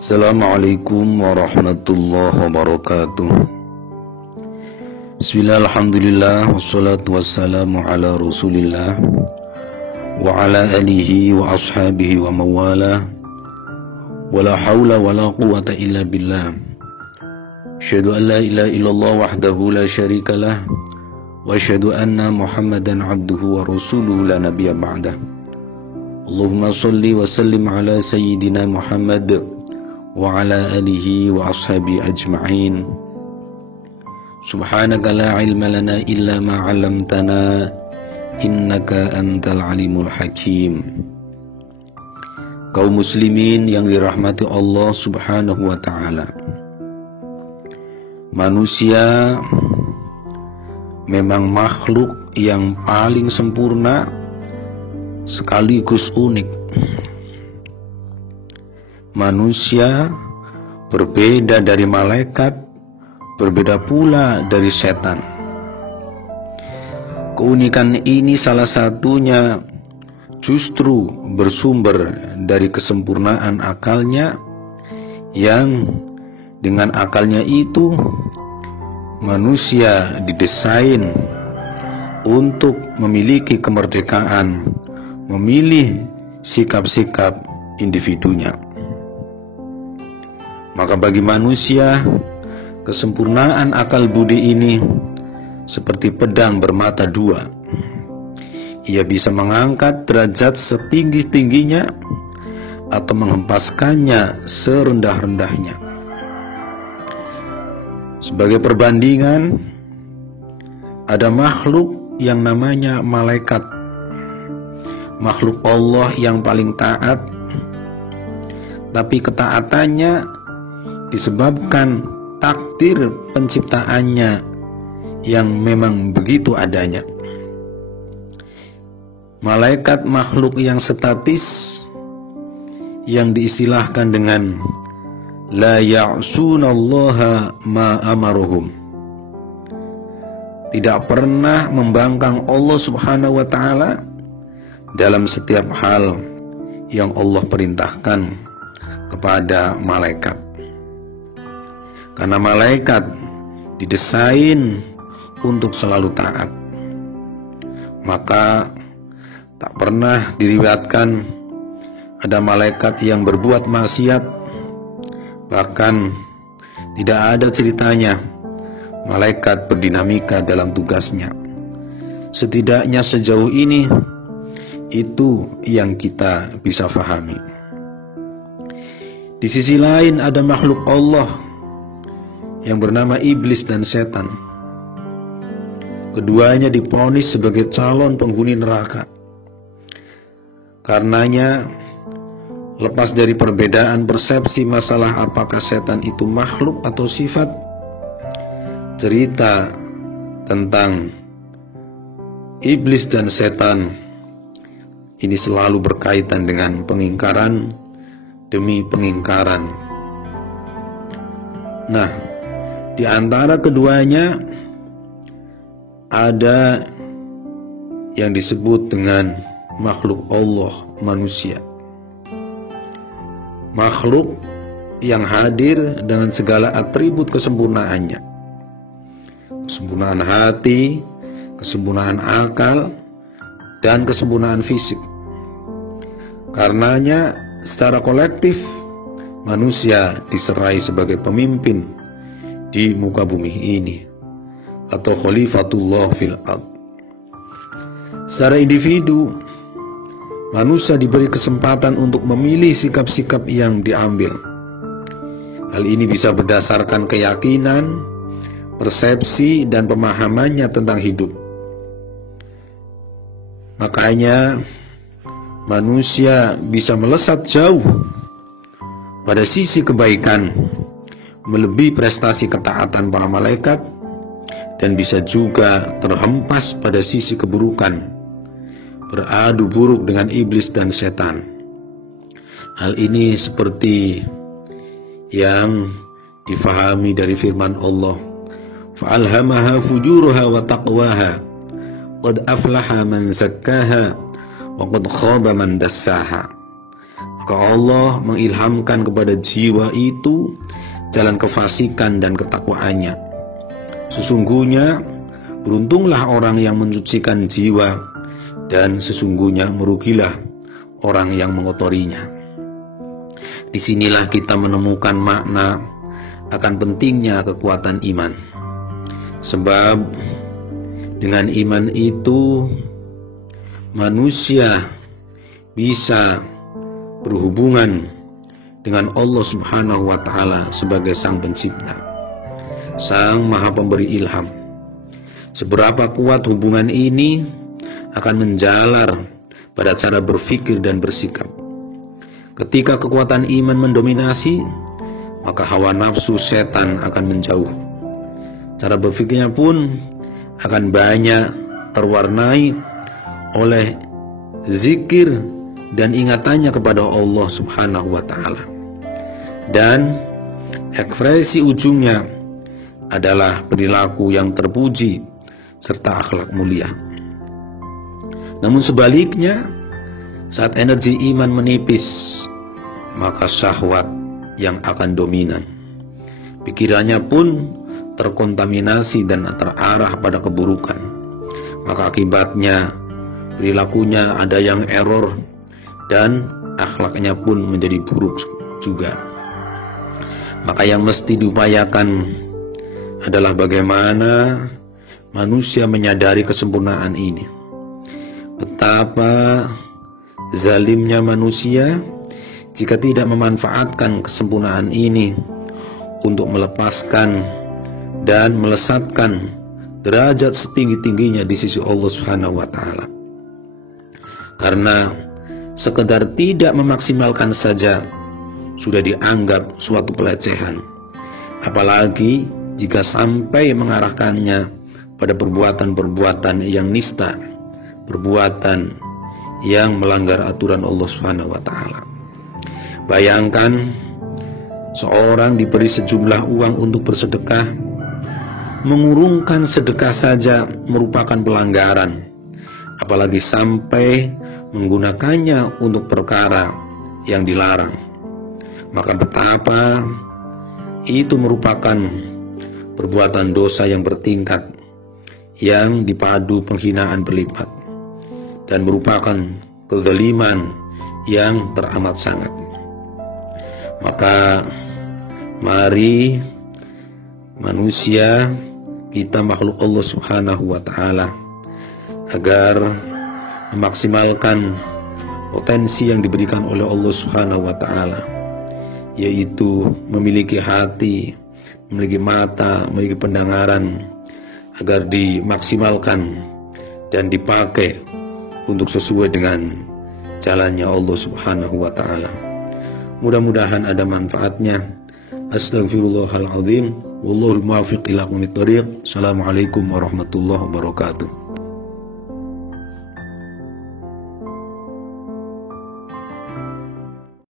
Assalamualaikum warahmatullahi wabarakatuh. Bismillah, alhamdulillah, wassalatu wassalamu ala rasulillah wa ala alihi wa ashabihi wa mawala, wa la hawla wa la quwata illa billah. Asyhadu an la ilaha illallah wahdahu la syarikalah, wa asyhadu anna muhammadan abduhu wa rasuluhu la nabiyya ba'dah. Allahumma salli wa sallim ala sayyidina Muhammad wa ala alihi wa ashabi ajma'in. Subhanaka la ilma lana illa ma 'allamtana innaka antal alimul hakim. Kaum muslimin yang dirahmati Allah Subhanahu wa ta'ala, manusia memang makhluk yang paling sempurna sekaligus unik. Manusia berbeda dari malaikat, berbeda pula dari setan. Keunikan ini salah satunya justru bersumber dari kesempurnaan akalnya, yang dengan akalnya itu manusia didesain untuk memiliki kemerdekaan, memilih sikap-sikap individunya. Maka bagi manusia, kesempurnaan akal budi ini seperti pedang bermata dua. Ia bisa mengangkat derajat setinggi-tingginya atau menghempaskannya serendah-rendahnya. Sebagai perbandingan, ada makhluk yang namanya malaikat, makhluk Allah yang paling taat, tapi ketaatannya disebabkan takdir penciptaannya yang memang begitu adanya. Malaikat makhluk yang statis, yang diistilahkan dengan la ya'sunallaha ma amaruhum, tidak pernah membangkang Allah Subhanahu wa ta'ala dalam setiap hal yang Allah perintahkan kepada malaikat. Karena malaikat didesain untuk selalu taat, maka tak pernah diriwayatkan ada malaikat yang berbuat maksiat. Bahkan tidak ada ceritanya malaikat berdinamika dalam tugasnya. Setidaknya sejauh ini itu yang kita bisa fahami. Di sisi lain ada makhluk Allah yang bernama iblis dan setan. Keduanya divonis sebagai calon penghuni neraka. Karenanya, lepas dari perbedaan persepsi masalah apakah setan itu makhluk atau sifat, cerita tentang iblis dan setan ini selalu berkaitan dengan pengingkaran demi pengingkaran. Nah, di antara keduanya ada yang disebut dengan makhluk Allah, manusia. Makhluk yang hadir dengan segala atribut kesempurnaannya. Kesempurnaan hati, kesempurnaan akal, dan kesempurnaan fisik. Karenanya secara kolektif manusia diserai sebagai pemimpin di muka bumi ini, atau khalifatullah fil ard. Secara individu, manusia diberi kesempatan untuk memilih sikap-sikap yang diambil. Hal ini bisa berdasarkan keyakinan, persepsi, dan pemahamannya tentang hidup. Makanya manusia bisa melesat jauh pada sisi kebaikan, melebihi prestasi ketaatan para malaikat, dan bisa juga terhempas pada sisi keburukan, beradu buruk dengan iblis dan setan. Hal ini seperti yang difahami dari firman Allah, fa'alhamaha fujuraha wa taqwaha qad aflaha man zakkaha wa qad khaba man dassaha. maka Allah mengilhamkan kepada jiwa itu jalan kefasikan dan ketakwaannya. Sesungguhnya beruntunglah orang yang mensucikan jiwa, dan sesungguhnya merugilah orang yang mengotorinya. Disinilah kita menemukan makna akan pentingnya kekuatan iman. Sebab dengan iman itu manusia bisa berhubungan dengan Allah Subhanahu wa Ta'ala sebagai Sang Pencipta, Sang Maha Pemberi ilham. Seberapa kuat hubungan ini akan menjalar pada cara berpikir dan bersikap. Ketika kekuatan iman mendominasi, maka hawa nafsu setan akan menjauh. Cara berpikirnya pun akan banyak terwarnai oleh zikir dan ingatannya kepada Allah Subhanahu wa Ta'ala. Dan ekspresi ujungnya adalah perilaku yang terpuji serta akhlak mulia. Namun sebaliknya, saat energi iman menipis, maka syahwat yang akan dominan. Pikirannya pun terkontaminasi dan terarah pada keburukan. Maka akibatnya perilakunya ada yang error dan akhlaknya pun menjadi buruk juga. Maka yang mesti diupayakan adalah bagaimana manusia menyadari kesempurnaan ini. Betapa zalimnya manusia jika tidak memanfaatkan kesempurnaan ini untuk melepaskan dan melesatkan derajat setinggi-tingginya di sisi Allah Subhanahu wa Ta'ala. Karena sekedar tidak memaksimalkan saja sudah dianggap suatu pelecehan, apalagi jika sampai mengarahkannya pada perbuatan-perbuatan yang nista, perbuatan yang melanggar aturan Allah Subhanahu wa Ta'ala. Bayangkan seorang diberi sejumlah uang untuk bersedekah, mengurungkan sedekah saja merupakan pelanggaran, apalagi sampai menggunakannya untuk perkara yang dilarang. Maka betapa itu merupakan perbuatan dosa yang bertingkat, yang dipadu penghinaan berlipat, dan merupakan kezaliman yang teramat sangat. Maka mari manusia, kita makhluk Allah Subhanahu wa Ta'ala, agar memaksimalkan potensi yang diberikan oleh Allah Subhanahu wa Ta'ala, yaitu memiliki hati, memiliki mata, memiliki pendengaran, agar dimaksimalkan dan dipakai untuk sesuai dengan jalannya Allah Subhanahu wa Ta'ala. Mudah-mudahan ada manfaatnya. Astaghfirullahaladzim. Wallahul muwaffiq ila aqwamit thoriq. Assalamualaikum warahmatullahi wabarakatuh.